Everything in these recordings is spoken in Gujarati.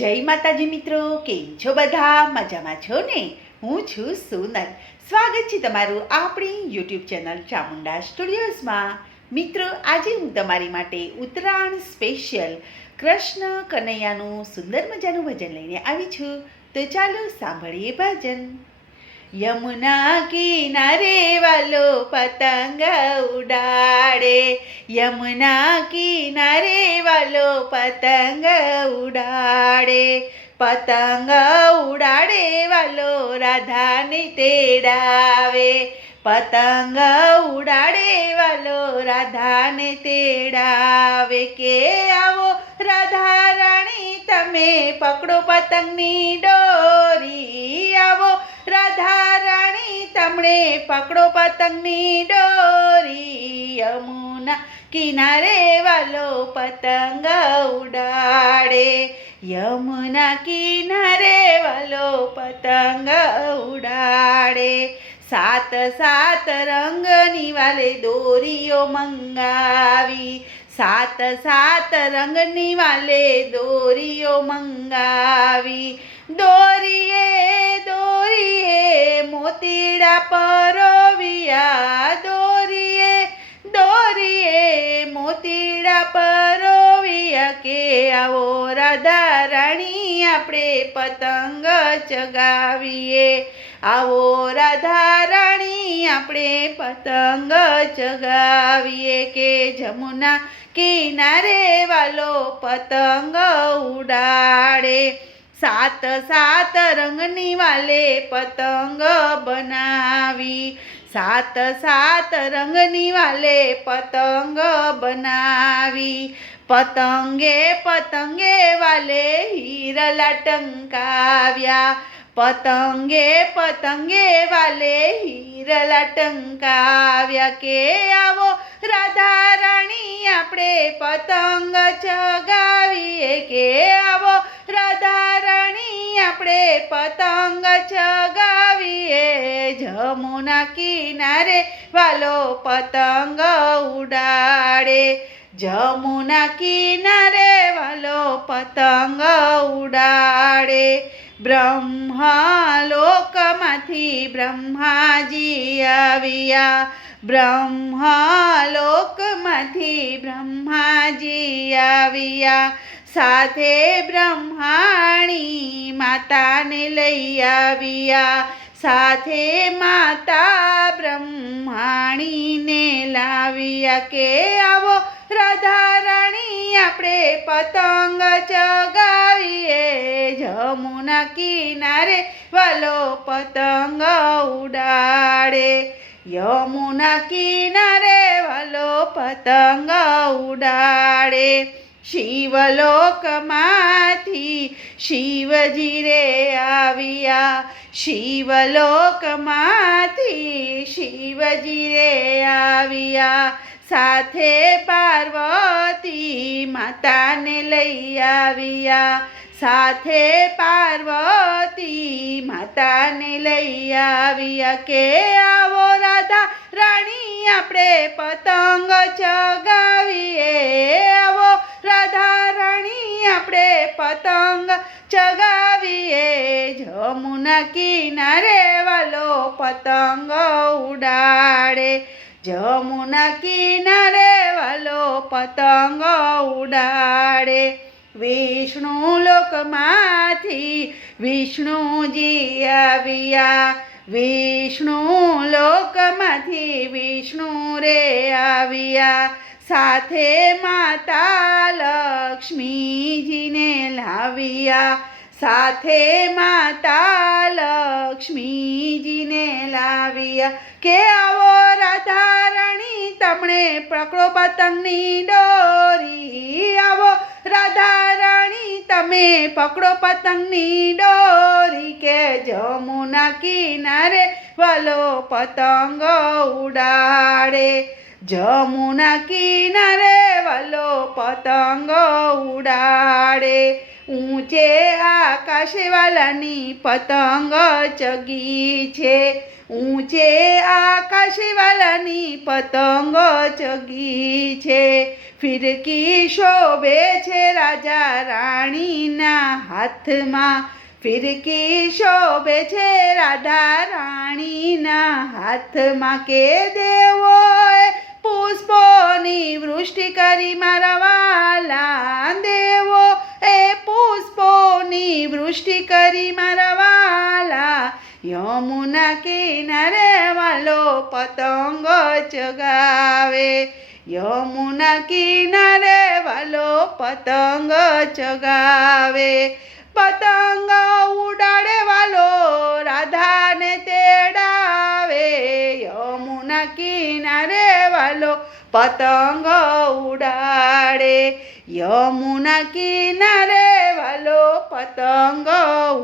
જય માતાજી મિત્રો, કેમ છો બધા? મજામાં છો ને? હું છું સોનલ. સ્વાગત છે તમારું આપણી યુટ્યુબ ચેનલ ચામુંડા સ્ટુડિયોઝમાં. મિત્રો, આજે હું તમારી માટે ઉત્તરાયણ સ્પેશિયલ કૃષ્ણ કનૈયાનું સુંદર મજાનું ભજન લઈને આવી છું. તો ચાલો સાંભળીએ ભજન. યમુના કિનારે વાલો પતંગ ઉડાડે, યમુના કિનારે વાલો પતંગ ઉડાડે, પતંગ ઉડાડે વાલો રાધાને તેડાવે, પતંગ ઉડાડે વાલો રાધાને તેડાવે. કે આવો રાધા રાણી તમે પકડો પતંગની ડોરી, આવો રાધા રાણી તમને પકડો પતંગની ડોરી. યમુના કિનારે વાલો પતંગ ઉડાડે, યમુના કિનારે વાલો પતંગ ઉડાડે. સાત સાત રંગની વાલે દોરીઓ મંગાવી, સાત સાત રંગની વાલે દોરીઓ મંગાવી. દોરીએ દોરીએ મોતીડા પરોવ્યા, દોરીએ દોરીએ મોતીડા પરોવ્યા. કે આવો રાધા રાણી આપણે પતંગ ચગાવીએ, આવો રાધા રાણી આપણે પતંગ ચગાવીએ. કે જમુના કિનારે વાલો પતંગ ઉડાડે, સાત સાત રંગની વાલે પતંગ બનાવી, સાત સાત રંગની વાલે પતંગ બનાવી. પતંગે પતંગે વાલે હીરલા ટંકાવ્યા, પતંગે પતંગે વાલે હીરલા ટંકાવ્યા. કે આવો રાધા રાણી આપણે પતંગ ચગાવીએ, કે આવો રાધા રાણી આપણે પતંગ ચગાવીએ. જમુના કિનારે વાલો પતંગ ઉડાડે, જમુના કિનારે વાલો પતંગ ઉડાડે. બ્રહ્મલોકમાંથી બ્રહ્માજી આવ્યા, બ્રહ્મલોકમાંથી બ્રહ્માજી આવ્યા. સાથે બ્રહ્માણી માતાને લઈ આવ્યા, સાથે માતા બ્રહ્માણીને લાવ્યા. કે આવો રાધા રાણી આપણે પતંગ ચગાવીએ, જમુના કિનારે વાલો પતંગ ઉડાડે, યમુના કિનારે વાલો પતંગ ઉડાડે. શિવલોકમાંથી શિવજી રે આવ્યા, શિવલોકમાંથી શિવજી રે આવ્યા. સાથે પાર્વતી માતાને લઈ આવ્યા, સાથે પાર્વતી માતાને લઈ આવ્યા. કે આવો રાધા રાણી આપણે પતંગ ચગાવીએ, આવો રાધા રાણી આપણે પતંગ ચગાવીએ. જમુના કિનારે વાલો પતંગ ઉડાડે, જમુના કિનારે વાલો પતંગ ઉડાડે. વિષ્ણુ લોકમાંથી વિષ્ણુજી આવ્યા, વિષ્ણુ લોકમાંથી વિષ્ણુ રે આવ્યા. સાથે માતા લક્ષ્મીજીને લાવ્યા, સાથે માતા લક્ષ્મીજીને લાવ્યા. કે આવો રાધા રાણી તમને પકડો પતંગની ડોરી, આવો રાધા રાણી તમે પકડો પતંગની ડોરી. કે જમુના કિનારે વાલો પતંગ ઉડાડે, જમુના કિનારે વાલો પતંગ ઉડાડે. ઊંચે આકાશે વાલાની પતંગ ચગી છે, ઊંચે આકાશ વાલાની પતંગ ચગી છે ફિરકી શોભે છે રાજા રાણીના હાથમાં ફિરકી શોભે છે રાધા રાણીના હાથમાં કે દેવોએ પુષ્પોની વૃષ્ટિ કરી મારા વાલા દેવો એ પુષ્પોની વૃષ્ટિ કરી મારા વાલા યમુના કિનારે વાલો પતંગ ચગાવે યમુના કિનારે વાલો પતંગ ચગાવે પતંગ ઉડાડે વાલો રાધાને તેડાવે યમુના કિનારે વાલો પતંગ ઉડાડે યમુના કિનારે વાલો પતંગ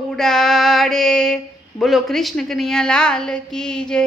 ઉડાડે. બોલો કૃષ્ણ કનૈયા લાલ કી જય.